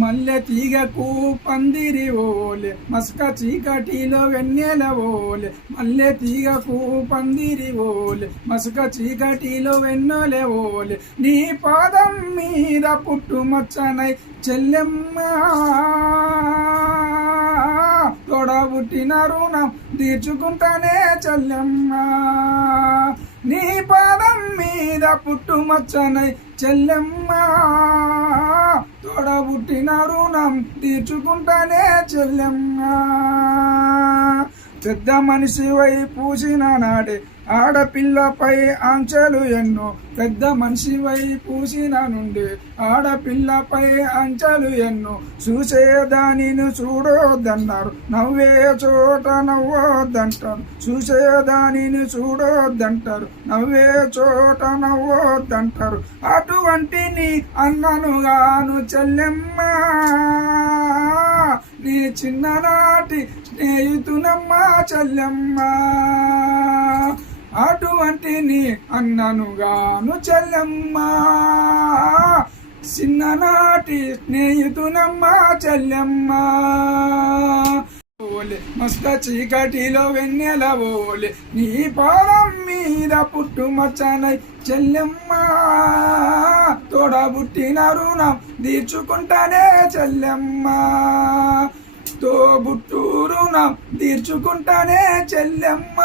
మల్లె తీగకు పందిరి ఓలే మస్క చీకటిలో వెన్నెల ఓలే మల్లె తీగకు పందిరి ఓలే మస్క చీకటిలో వెన్నెల ఓలే నీ పాదం మీద పుట్టుమచ్చనై చెల్లెమ్మ తోడబుట్టిన రుణం తీర్చుకుంటానే చెల్లెమ్మ నీ పాదం మీద పుట్టుమచ్చనై చెల్లెమ్మ తోడబుట్టిన రుణం తీర్చుకుంటానే చెల్లెమ్మ పెద్ద మనిషివై పూసిన నాడే ఆడపిల్లపై ఆంక్షలు ఎన్నో పెద్ద మనిషివై పూసిన నుండి ఆడపిల్లపై ఆంక్షలు ఎన్నో చూసేదానిని చూడొద్దన్నారు నవ్వే చోట నవ్వొద్దంటారు చూసేదానిని చూడొద్దంటారు నవ్వే చోట నవ్వొద్దంటారు అటువంటి నీ అన్ననుగాను చెల్లెమ్మ నీ చిన్ననాటి స్నేహితునమ్మ చెల్లెమ్మ అటువంటి నీ అన్ననుగాను చెల్లెమ్మ చిన్ననాటి స్నేహితునమ్మ చెల్లెమ్మ ఓలే మస్త చీకటిలో వెన్నెల ఓలే నీ పాదం మీద పుట్టుమచ్చనై చెల్లెమ్మ తోడబుట్టిన రుణం తీర్చుకుంటానే చెల్లెమ్మ తోబుట్టు రుణం తీర్చుకుంటానే చెల్లెమ్మ